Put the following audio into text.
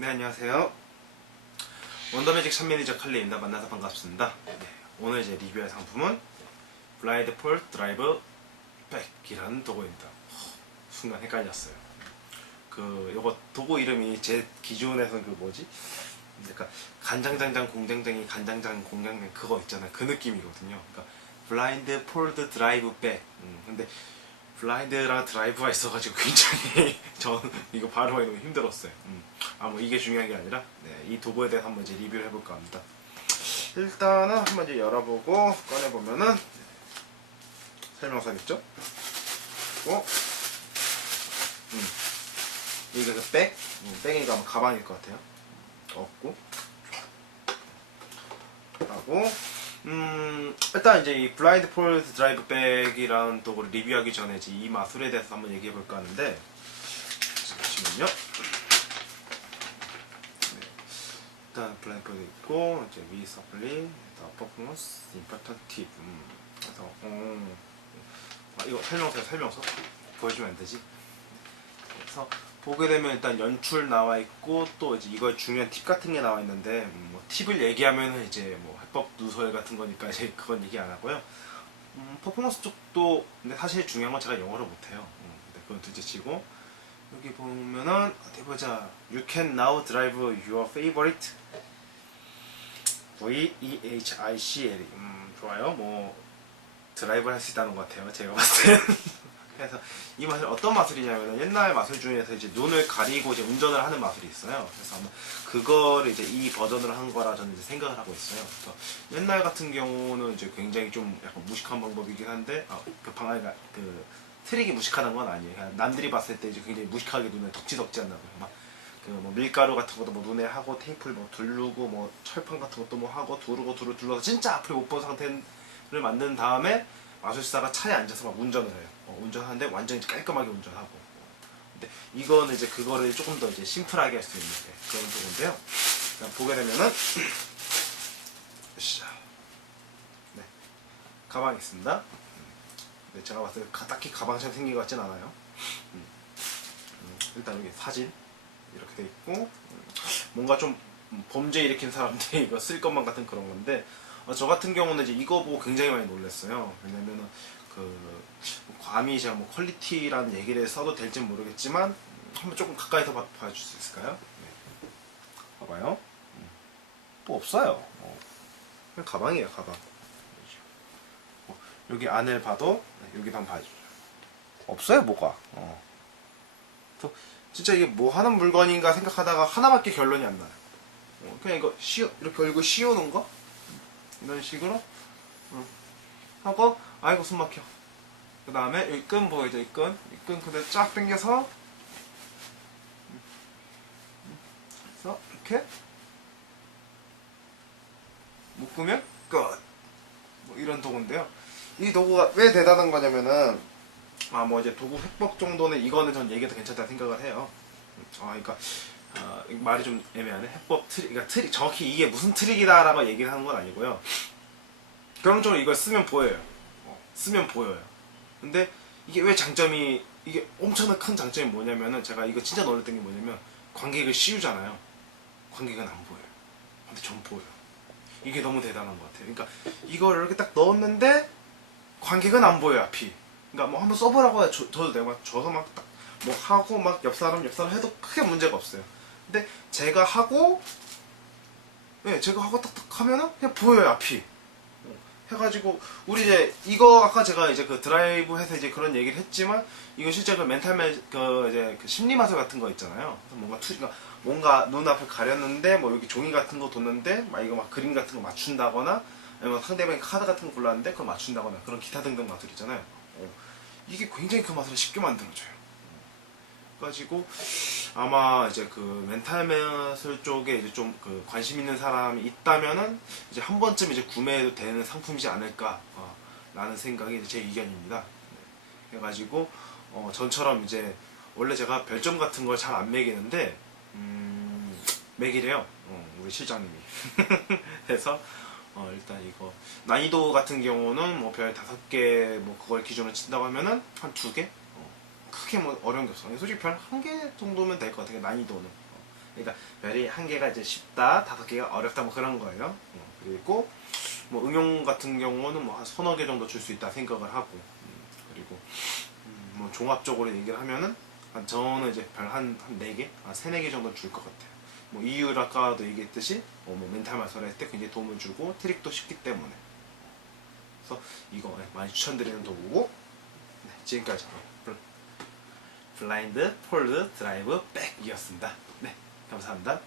네 안녕하세요. 원더매직 샵 매니저 칼리입니다. 만나서 반갑습니다. 네, 오늘 이제 리뷰할 상품은 블라이드 폴 드라이브 백이라는 도구입니다. 허, 순간 헷갈렸어요. 그 요거 도구 이름이 제 기준에서는 그 뭐지? 그러니까 간장장장 공장장이 간장장 공장장 그거 있잖아요. 그 느낌이거든요. 그러니까 블라인드 폴드 드라이브 백. 음, 근데 블라인드랑 드라이브가 있어가지고 굉장히 저는 이거 발음하기 너무 힘들었어요. 음. 아, 뭐 이게 중요한 게 아니라 네, 이 도구에 대해서 한번 이제 리뷰를 해볼까 합니다. 일단은 한번 이제 열어보고 꺼내보면은 설명서겠죠? 어? 음. 이게 그 백? 음, 백이니까 아마 가방일 것 같아요. 없고. 하고 음, 일단 이제 이 블라인드 폴드 드라이브 백이라는 도구를 리뷰하기 전에 이제 이 마술에 대해서 한번 얘기해 볼까 하는데 잠시만요. 네. 일단 블라인드 폴드 있고 이제 위 서플리, 퍼포먼스, 팁. 음, 그래서 어, 아, 이거 설명서 설명서 보여주면 안 되지? 그래서 보게 되면 일단 연출 나와 있고 또 이제 이거에 중요한 팁 같은 게 나와 있는데 음, 뭐 팁을 얘기하면 이제 뭐 해법 누설 같은 거니까 이제 그건 얘기 안 하고요. 음, 퍼포먼스 쪽도 근데 사실 중요한 건 제가 영어를 못해요. 음, 근데 그건 둘째치고 여기 보면은 어디 보자. You can now drive your favorite V E H I C L. 음, 좋아요. 뭐 드라이브를 할 수 있다는 것 같아요. 제가 봤을 때. 그래서 이 마술 어떤 마술이냐면 옛날 마술 중에서 이제 눈을 가리고 이제 운전을 하는 마술이 있어요. 그래서 아마 그거를 이제 이 버전으로 한 거라 저는 이제 생각을 하고 있어요. 그래서 옛날 같은 경우는 이제 굉장히 좀 약간 무식한 방법이긴 한데 아, 그 방아이가 그 트릭이 무식하다는 건 아니에요. 남들이 봤을 때 이제 굉장히 무식하게 눈에 덕지덕지 한다고요. 막그 뭐 밀가루 같은 것도 뭐 눈에 하고 테이프를 뭐 두르고 뭐 철판 같은 것도 뭐 하고 두르고 두르고 둘러서 진짜 앞을 못 본 상태를 만든 다음에 마술사가 차에 앉아서 막 운전을 해요. 어, 운전하는데 완전히 깔끔하게 운전하고. 근데 이거는 이제 그거를 조금 더 이제 심플하게 할 수 있는 네, 그런 부분인데요. 보게 되면은. 네, 가방 있습니다. 음, 네, 제가 봤을 때 가- 딱히 가방처럼 생긴 것 같진 않아요. 음, 음, 일단 여기 사진 이렇게 돼 있고 음, 뭔가 좀 음, 범죄 일으킨 사람들이 이거 쓸 것만 같은 그런 건데 어, 저 같은 경우는 이제 이거 보고 굉장히 많이 놀랐어요. 왜냐면은 그 감히 제가 뭐 퀄리티라는 얘기를 써도 될지 모르겠지만 음, 한번 조금 가까이서 봐, 봐줄 수 있을까요? 네. 봐봐요. 음. 뭐 없어요. 어. 그냥 가방이에요, 가방. 어, 여기 안을 봐도 네, 한번 봐주죠. 없어요, 뭐가. 어. 또 진짜 이게 뭐 하는 물건인가 생각하다가 하나밖에 결론이 안 나요. 어, 그냥 이거 씌우 이렇게 얼굴 씌우는 거 이런 식으로 음, 하고 아이고 숨 막혀. 그 다음에 여기 끈 보이죠? 이 끈. 이 끈 그대로 쫙 당겨서 그래서 이렇게 묶으면 끝. 뭐 이런 도구인데요. 이 도구가 왜 대단한 거냐면은 아 뭐 이제 도구 획법 정도는 이거는 전 얘기도 괜찮다 생각을 해요. 아 그러니까 아, 말이 좀 애매하네. 해법 트릭, 그러니까 트릭 정확히 이게 무슨 트릭이다라고 얘기를 하는 건 아니고요. 결론적으로 이걸 쓰면 보여요. 어, 쓰면 보여요. 근데 이게 왜 장점이 이게 엄청난 큰 장점이 뭐냐면은 제가 이거 진짜 놀랬던 게 뭐냐면 관객을 씌우잖아요. 관객은 안 보여요. 근데 전 보여요. 이게 너무 대단한 것 같아요. 그러니까 이걸 이렇게 딱 넣었는데 관객은 안 보여요 앞이. 그러니까 뭐 한번 써보라고 해 줘- 줘도 되고 막 줘서 막 딱 뭐 하고 막 옆 사람 옆 사람 해도 크게 문제가 없어요. 근데 제가 하고 네, 제가 하고 딱딱 하면은 그냥 보여요 앞이. 해가지고 우리 이제 이거 아까 제가 이제 그 드라이브 해서 이제 그런 얘기를 했지만 이거 실제 그 멘탈 그 이제 그 심리 마술 같은 거 있잖아요. 뭔가 투 그러니까 뭔가 눈 앞을 가렸는데 뭐 여기 종이 같은 거 뒀는데 막 이거 막 그림 같은 거 맞춘다거나 아니면 상대방이 카드 같은 거 골랐는데 그걸 맞춘다거나 그런 기타 등등 마술 있잖아요. 어, 이게 굉장히 그 마술을 쉽게 만들어줘요. 가지고 아마 이제 그 멘탈 마술 쪽에 이제 좀 그 관심 있는 사람이 있다면은 이제 한 번쯤 이제 구매해도 되는 상품이지 않을까 어, 라는 생각이 제 의견입니다. 네. 해가지고 어, 전처럼 이제 원래 제가 별점 같은 걸 잘 안 매기는데 음, 매기래요. 어, 우리 실장님이. 해서 어, 일단 이거 난이도 같은 경우는 뭐 별 다섯 개 뭐 그걸 기준으로 친다고 하면은 한 두 개? 어, 크게 뭐 어려운 게 없어. 솔직히 별 한 개 정도면 될 것 같아요. 난이도는. 어, 그러니까 별이 한 개가 이제 쉽다, 다섯 개가 어렵다 뭐 그런 거예요. 어, 그리고 뭐 응용 같은 경우는 뭐 한 서너 개 정도 줄 수 있다 생각을 하고 음, 그리고 음, 뭐 종합적으로 얘기를 하면은 한 저는 이제 별 한 한 네 개, 한 세네 개 정도 줄 것 같아요. 뭐 이유를 아까도 얘기했듯이 어, 뭐 멘탈 마술 할 때 굉장히 도움을 주고 트릭도 쉽기 때문에 그래서 이거 네, 많이 추천드리는 도구고 네, 지금까지 블- 블라인드, 폴드, 드라이브, 백이었습니다. 네, 감사합니다.